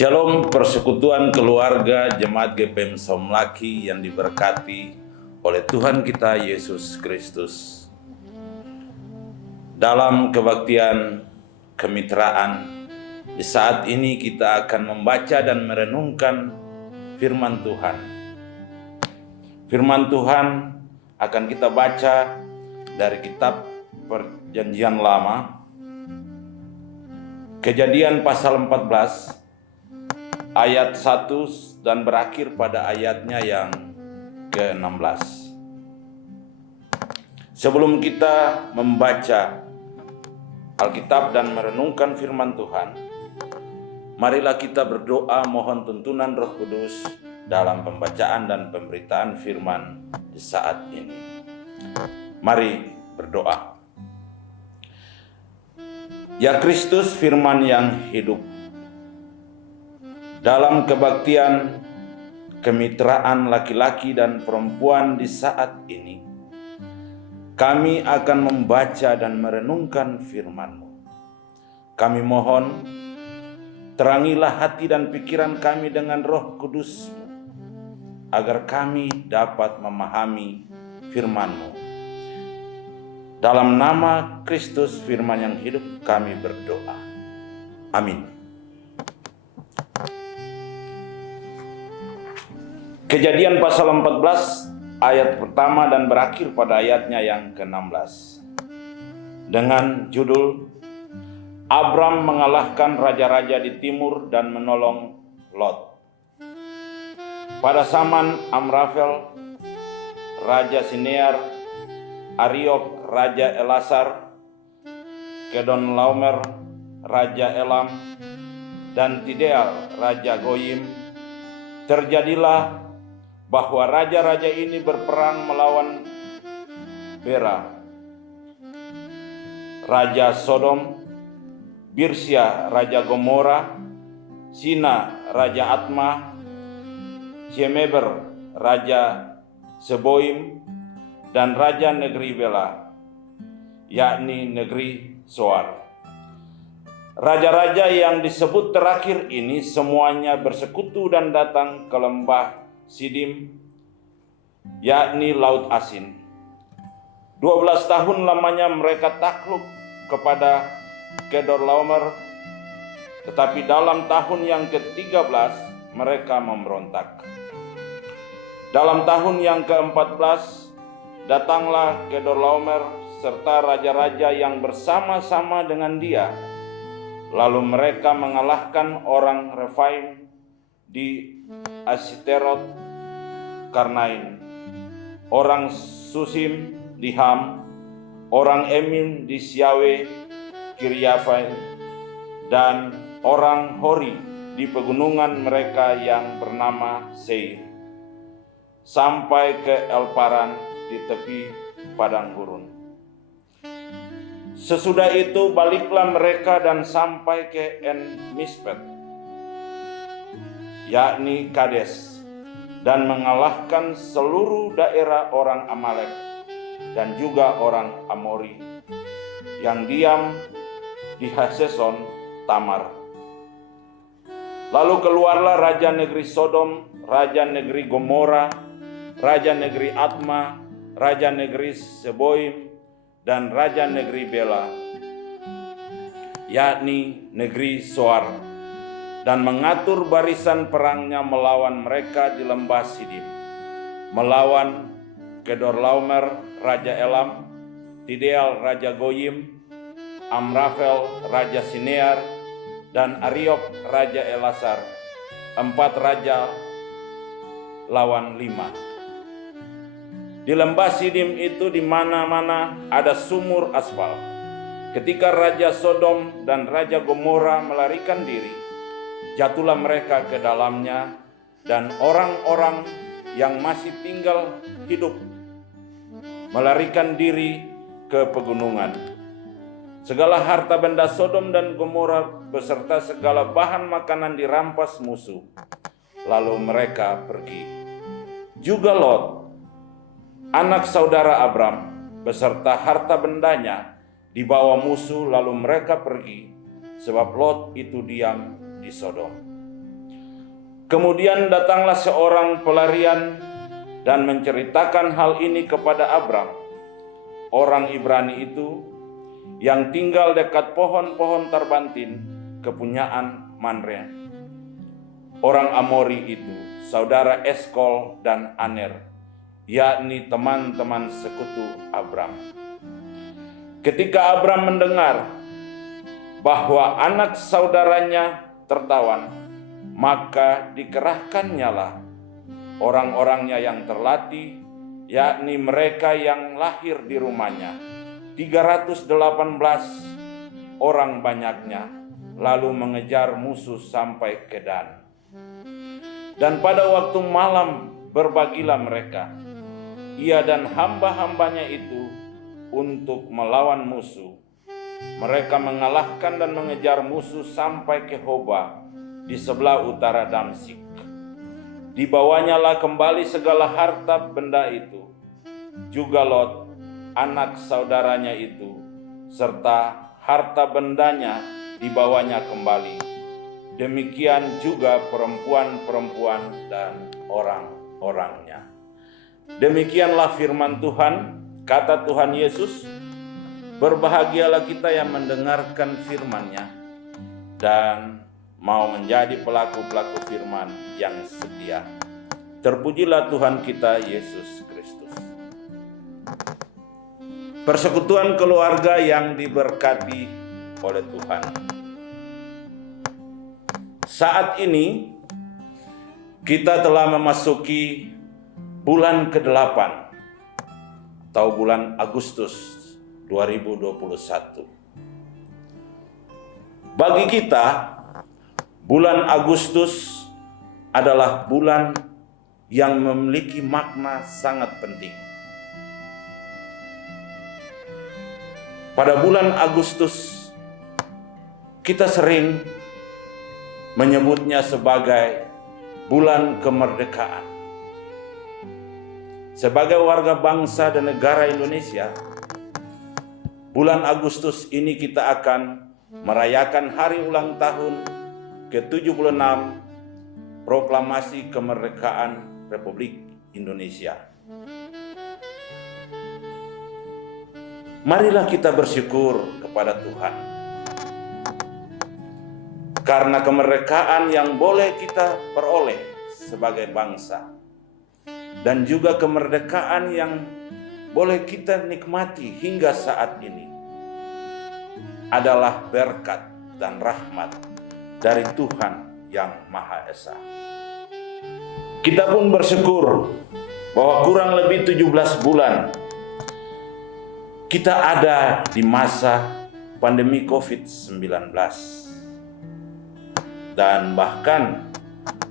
Shalom persekutuan keluarga Jemaat GPM Somlaki yang diberkati oleh Tuhan kita Yesus Kristus. Dalam kebaktian kemitraan, di saat ini kita akan membaca dan merenungkan firman Tuhan. Firman Tuhan akan kita baca dari kitab Perjanjian Lama, Kejadian pasal 14, ayat 1 dan berakhir pada ayatnya yang ke-16. Sebelum kita membaca Alkitab dan merenungkan firman Tuhan, marilah kita berdoa mohon tuntunan Roh Kudus dalam pembacaan dan pemberitaan firman di saat ini. Mari berdoa. Ya Kristus, firman yang hidup, dalam kebaktian kemitraan laki-laki dan perempuan di saat ini, kami akan membaca dan merenungkan firman-Mu. Kami mohon, terangilah hati dan pikiran kami dengan Roh Kudus-Mu, agar kami dapat memahami firman-Mu. Dalam nama Kristus firman yang hidup kami berdoa. Amin. Kejadian pasal 14 ayat pertama dan berakhir pada ayatnya yang ke-16. Dengan judul Abram mengalahkan raja-raja di timur dan menolong Lot. Pada zaman Amrafel, Raja Sinear, Ariok, Raja Elasar, Kedorlaomer, Raja Elam, dan Tideal, Raja Goyim, terjadilah bahwa raja-raja ini berperang melawan Bera, Raja Sodom, Birsya, Raja Gomora, Sina, Raja Atma, Shemeber, Raja Seboim, dan Raja negeri Bela, yakni negeri Soar. Raja-raja yang disebut terakhir ini semuanya bersekutu dan datang ke lembah Sidim, yakni Laut Asin. 12 tahun lamanya mereka takluk kepada Kedorlaomer, tetapi dalam tahun yang ke-13 mereka memberontak. Dalam tahun yang ke-14 datanglah Kedorlaomer serta raja-raja yang bersama-sama dengan dia. Lalu mereka mengalahkan orang Refaim di Asiterot Karnain, orang Susim di Ham, orang Emim di Siawe Kiriafaim, dan orang Hori di pegunungan mereka yang bernama Seir, sampai ke Elparan di tepi padang gurun. Sesudah itu baliklah mereka dan sampai ke En Mispet, yakni Kades, dan mengalahkan seluruh daerah orang Amalek dan juga orang Amori yang diam di Haseson Tamar. Lalu keluarlah raja negeri Sodom, raja negeri Gomora, raja negeri Atma, raja negeri Seboim, dan raja negeri Bela, yakni negeri Soar, dan mengatur barisan perangnya melawan mereka di lembah Sidim, melawan Kedorlaomer, Raja Elam, Tideal, Raja Goyim, Amrafel, Raja Sinear, dan Ariok, Raja Elasar, 4 raja lawan 5. Di lembah Sidim itu di mana-mana ada sumur aspal. Ketika Raja Sodom dan Raja Gomora melarikan diri, jatuhlah mereka ke dalamnya, dan orang-orang yang masih tinggal hidup melarikan diri ke pegunungan. Segala harta benda Sodom dan Gomora beserta segala bahan makanan dirampas musuh. Lalu mereka pergi. Juga Lot, anak saudara Abram, beserta harta bendanya dibawa musuh, lalu mereka pergi, sebab Lot itu diam di Sodom. Kemudian datanglah seorang pelarian dan menceritakan hal ini kepada Abram, orang Ibrani itu, yang tinggal dekat pohon-pohon terbantin kepunyaan Mamre. Orang Amori itu, saudara Eskol dan Aner, yakni teman-teman sekutu Abram. Ketika Abram mendengar bahwa anak saudaranya tertawan, maka dikerahkannya lah orang-orangnya yang terlatih, yakni mereka yang lahir di rumahnya, 318 orang banyaknya, lalu mengejar musuh sampai ke Dan. Dan pada waktu malam berbagilah mereka, ia dan hamba-hambanya itu, untuk melawan musuh. Mereka mengalahkan dan mengejar musuh sampai ke Hoba di sebelah utara Damsyik. Dibawanyalah kembali segala harta benda itu, juga Lot, anak saudaranya itu, serta harta bendanya dibawanya kembali. Demikian juga perempuan-perempuan dan orang-orangnya. Demikianlah firman Tuhan, kata Tuhan Yesus. Berbahagialah kita yang mendengarkan firman-Nya dan mau menjadi pelaku-pelaku firman yang setia. Terpujilah Tuhan kita Yesus Kristus. Persekutuan keluarga yang diberkati oleh Tuhan. Saat ini kita telah memasuki bulan ke-8 atau bulan Agustus 2021. Bagi kita, bulan Agustus adalah bulan yang memiliki makna sangat penting. Pada bulan Agustus, kita sering menyebutnya sebagai bulan kemerdekaan. Sebagai warga bangsa dan negara Indonesia, bulan Agustus ini kita akan merayakan hari ulang tahun ke-76 Proklamasi Kemerdekaan Republik Indonesia. Marilah kita bersyukur kepada Tuhan karena kemerdekaan yang boleh kita peroleh sebagai bangsa, dan juga kemerdekaan yang boleh kita nikmati hingga saat ini adalah berkat dan rahmat dari Tuhan yang Maha Esa. Kita pun bersyukur bahwa kurang lebih 17 bulan kita ada di masa pandemi COVID-19. Dan bahkan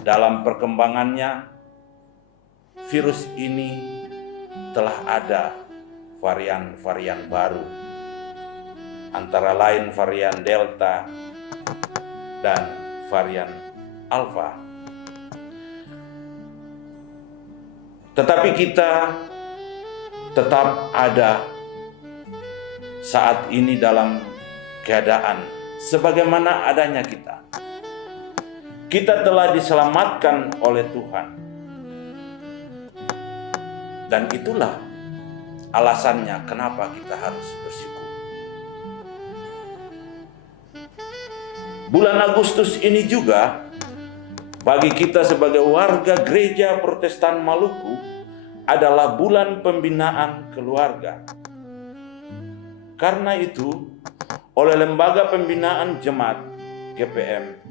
dalam perkembangannya, virus ini telah ada varian-varian baru, antara lain varian Delta dan varian Alpha. Tetapi kita tetap ada saat ini dalam keadaan sebagaimana adanya kita. Kita telah diselamatkan oleh Tuhan. Dan itulah alasannya kenapa kita harus bersyukur. Bulan Agustus ini juga bagi kita sebagai warga Gereja Protestan Maluku adalah bulan pembinaan keluarga. Karena itu, oleh Lembaga Pembinaan Jemaat GPM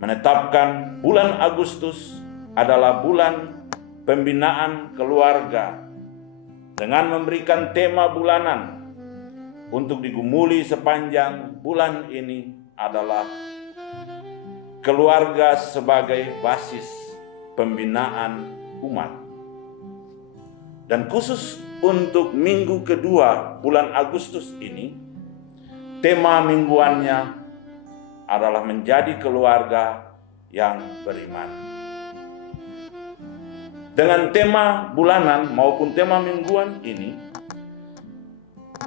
menetapkan bulan Agustus adalah bulan pembinaan keluarga dengan memberikan tema bulanan untuk digumuli sepanjang bulan ini adalah keluarga sebagai basis pembinaan umat. Dan khusus untuk minggu kedua bulan Agustus ini, tema mingguannya adalah menjadi keluarga yang beriman. Dengan tema bulanan maupun tema mingguan ini,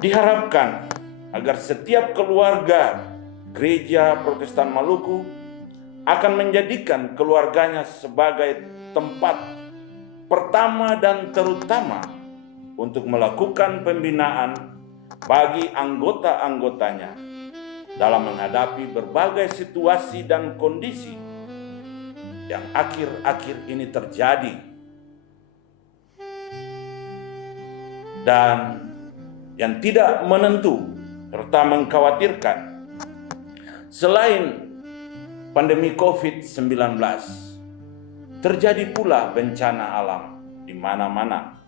diharapkan agar setiap keluarga Gereja Protestan Maluku akan menjadikan keluarganya sebagai tempat pertama dan terutama untuk melakukan pembinaan bagi anggota-anggotanya dalam menghadapi berbagai situasi dan kondisi yang akhir-akhir ini terjadi dan yang tidak menentu serta mengkhawatirkan. Selain pandemi COVID-19, terjadi pula bencana alam di mana-mana.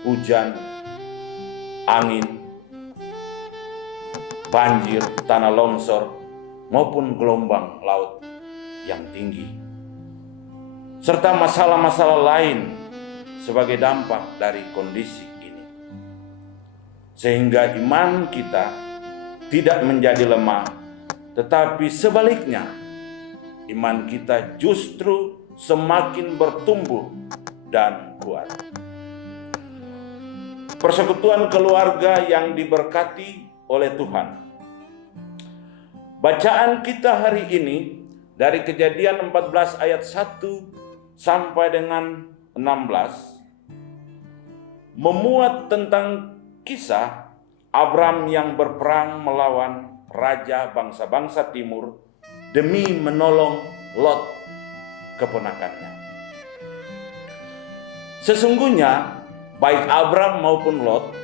Hujan, angin, banjir, tanah longsor, maupun gelombang laut yang tinggi. Serta masalah-masalah lain sebagai dampak dari kondisi ini. Sehingga iman kita tidak menjadi lemah, tetapi sebaliknya, iman kita justru semakin bertumbuh dan kuat. Persekutuan keluarga yang diberkati oleh Tuhan. Bacaan kita hari ini dari Kejadian 14 ayat 1 sampai dengan 16 memuat tentang kisah Abram yang berperang melawan raja bangsa-bangsa timur demi menolong Lot, keponakannya. Sesungguhnya baik Abram maupun Lot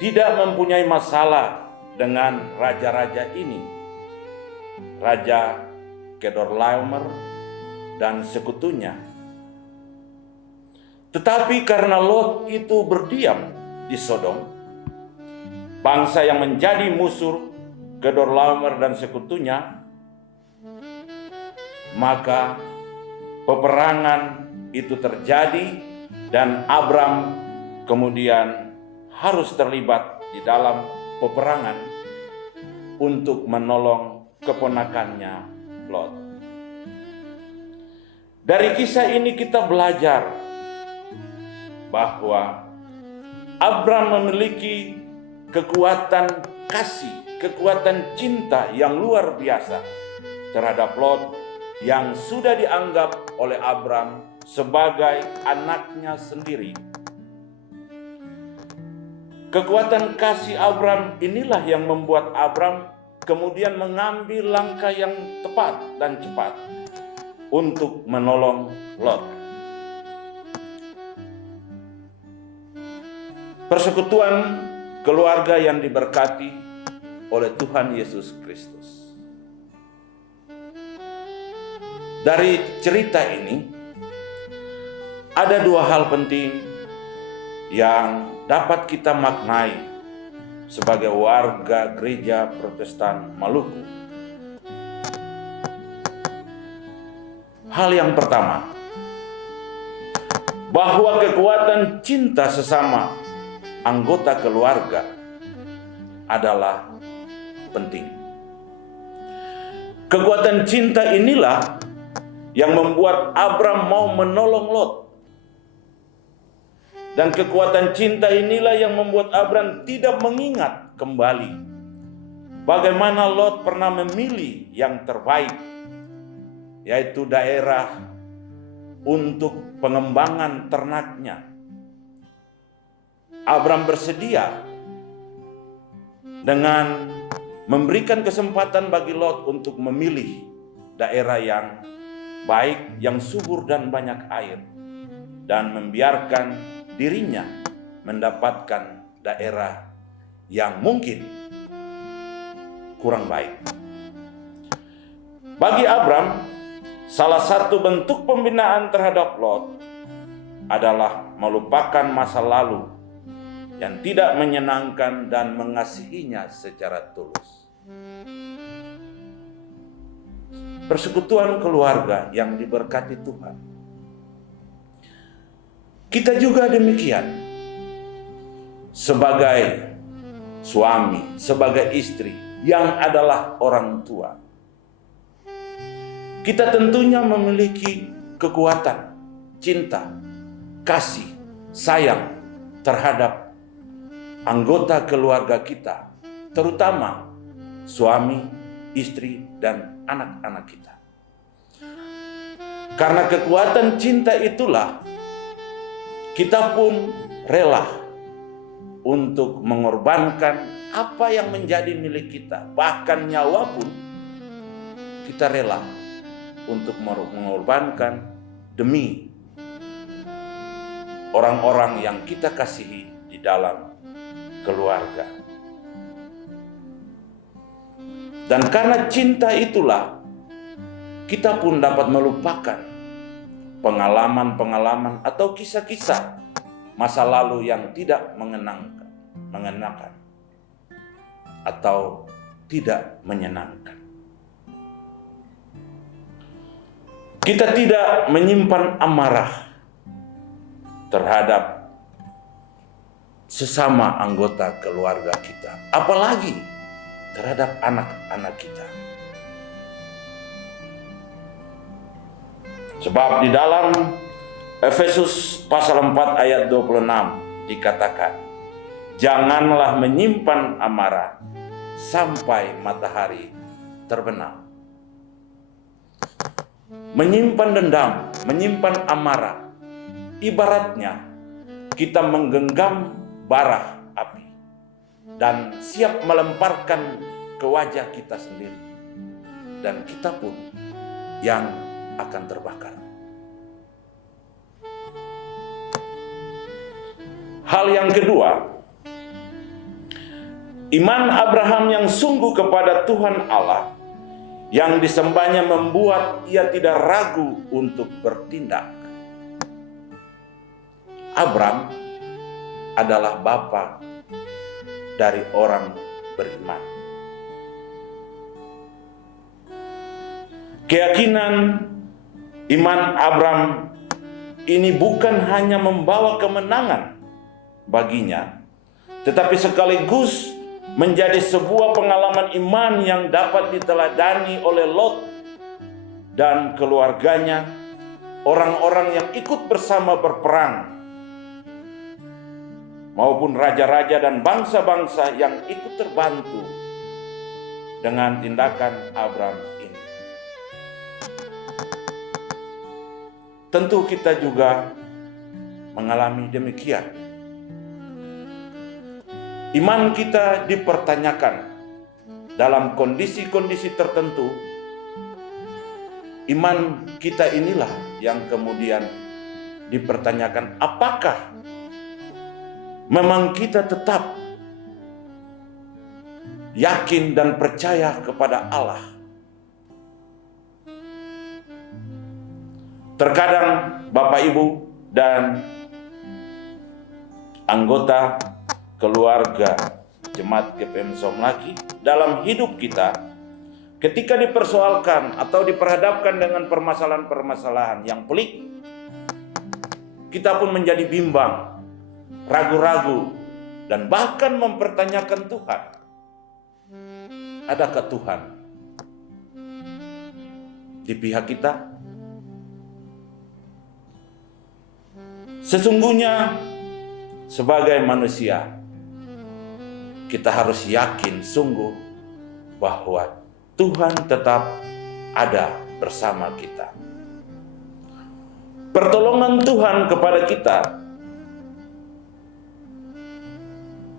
tidak mempunyai masalah dengan raja-raja ini, Raja Kedorlaomer dan sekutunya. Tetapi karena Lot itu berdiam di Sodom, bangsa yang menjadi musuh Kedorlaomer dan sekutunya, maka peperangan itu terjadi dan Abram kemudian harus terlibat di dalam peperangan untuk menolong keponakannya Lot. Dari kisah ini kita belajar bahwa Abram memiliki kekuatan kasih, kekuatan cinta yang luar biasa terhadap Lot yang sudah dianggap oleh Abram sebagai anaknya sendiri. Kekuatan kasih Abram inilah yang membuat Abram kemudian mengambil langkah yang tepat dan cepat untuk menolong Lot. Persekutuan keluarga yang diberkati oleh Tuhan Yesus Kristus. Dari cerita ini ada dua hal penting yang dapat kita maknai sebagai warga gereja Protestan Maluku. Hal yang pertama, bahwa kekuatan cinta sesama anggota keluarga adalah penting. Kekuatan cinta inilah yang membuat Abram mau menolong Lot. Dan kekuatan cinta inilah yang membuat Abram tidak mengingat kembali bagaimana Lot pernah memilih yang terbaik, yaitu daerah untuk pengembangan ternaknya. Abram bersedia dengan memberikan kesempatan bagi Lot untuk memilih daerah yang baik, yang subur dan banyak air, dan membiarkan dirinya mendapatkan daerah yang mungkin kurang baik. Bagi Abram, salah satu bentuk pembinaan terhadap Lot adalah melupakan masa lalu yang tidak menyenangkan dan mengasihinya secara tulus. Persekutuan keluarga yang diberkati Tuhan. Kita juga demikian. Sebagai suami, sebagai istri yang adalah orang tua, kita tentunya memiliki kekuatan, cinta, kasih, sayang terhadap anggota keluarga kita, terutama suami, istri, dan anak-anak kita. Karena kekuatan cinta itulah kita pun rela untuk mengorbankan apa yang menjadi milik kita. Bahkan nyawa pun kita rela untuk mengorbankan demi orang-orang yang kita kasihi di dalam keluarga. Dan karena cinta itulah kita pun dapat melupakan pengalaman-pengalaman atau kisah-kisah masa lalu yang tidak mengenakan atau tidak menyenangkan. Kita tidak menyimpan amarah terhadap sesama anggota keluarga kita, apalagi terhadap anak-anak kita. Sebab di dalam Efesus pasal 4 ayat 26 dikatakan, janganlah menyimpan amarah sampai matahari terbenam. Menyimpan dendam, menyimpan amarah, ibaratnya kita menggenggam bara api dan siap melemparkan ke wajah kita sendiri, dan kita pun yang akan terbakar. Hal yang kedua, iman Abraham yang sungguh kepada Tuhan Allah yang disembahnya membuat ia tidak ragu untuk bertindak. Abram adalah bapa dari orang beriman. Keyakinan iman Abram ini bukan hanya membawa kemenangan baginya, tetapi sekaligus menjadi sebuah pengalaman iman yang dapat diteladani oleh Lot dan keluarganya, orang-orang yang ikut bersama berperang, maupun raja-raja dan bangsa-bangsa yang ikut terbantu dengan tindakan Abram ini. Tentu kita juga mengalami demikian. Iman kita dipertanyakan dalam kondisi-kondisi tertentu. Iman kita inilah yang kemudian dipertanyakan, apakah memang kita tetap yakin dan percaya kepada Allah? Terkadang Bapak Ibu dan anggota keluarga Jemaat GPM Somlaki, dalam hidup kita ketika dipersoalkan atau diperhadapkan dengan permasalahan-permasalahan yang pelik, kita pun menjadi bimbang, ragu-ragu, dan bahkan mempertanyakan Tuhan. Adakah Tuhan di pihak kita? Sesungguhnya sebagai manusia, kita harus yakin sungguh bahwa Tuhan tetap ada bersama kita. Pertolongan Tuhan kepada kita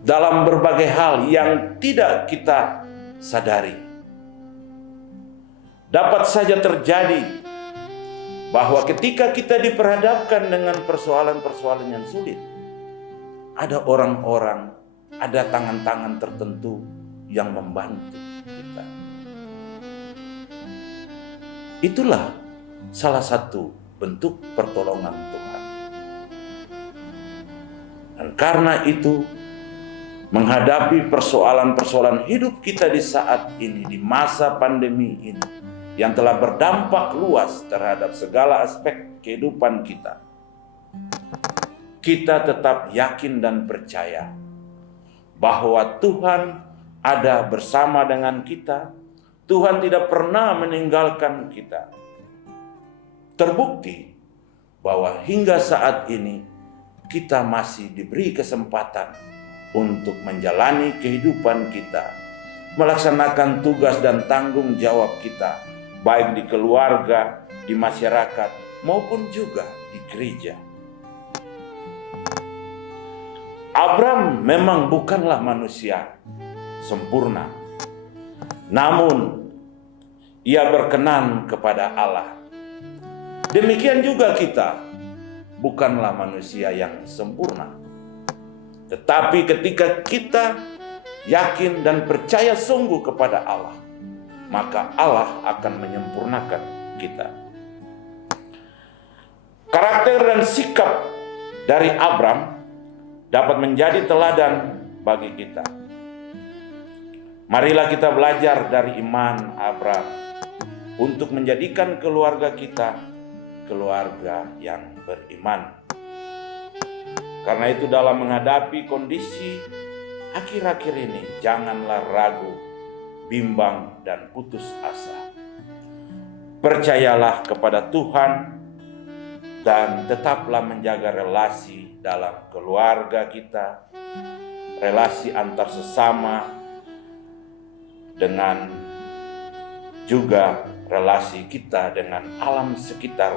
dalam berbagai hal yang tidak kita sadari. Dapat saja terjadi bahwa ketika kita diperhadapkan dengan persoalan-persoalan yang sulit, ada orang-orang, ada tangan-tangan tertentu yang membantu kita. Itulah salah satu bentuk pertolongan Tuhan. Dan karena itu, menghadapi persoalan-persoalan hidup kita di saat ini, di masa pandemi ini, yang telah berdampak luas terhadap segala aspek kehidupan kita, kita tetap yakin dan percaya bahwa Tuhan ada bersama dengan kita. Tuhan tidak pernah meninggalkan kita. Terbukti bahwa hingga saat ini kita masih diberi kesempatan untuk menjalani kehidupan kita, melaksanakan tugas dan tanggung jawab kita baik di keluarga, di masyarakat, maupun juga di gereja. Abram memang bukanlah manusia sempurna, namun ia berkenan kepada Allah. Demikian juga kita bukanlah manusia yang sempurna. Tetapi ketika kita yakin dan percaya sungguh kepada Allah, maka Allah akan menyempurnakan kita. Karakter dan sikap dari Abram dapat menjadi teladan bagi kita. Marilah kita belajar dari iman Abram untuk menjadikan keluarga kita keluarga yang beriman. Karena itu dalam menghadapi kondisi akhir-akhir ini, janganlah ragu, bimbang, dan putus asa. Percayalah kepada Tuhan dan tetaplah menjaga relasi dalam keluarga kita, relasi antar sesama, dengan juga relasi kita dengan alam sekitar,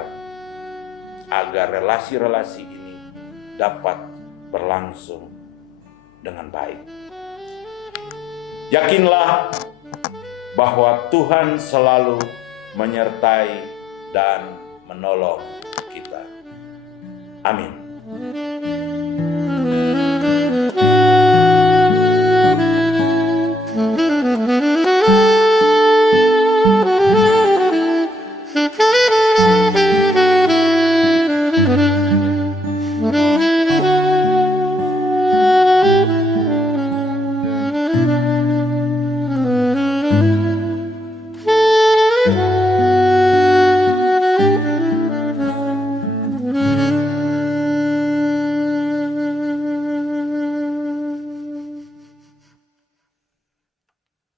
agar relasi-relasi ini dapat berlangsung dengan baik. Yakinlah bahwa Tuhan selalu menyertai dan menolong kita. Amin.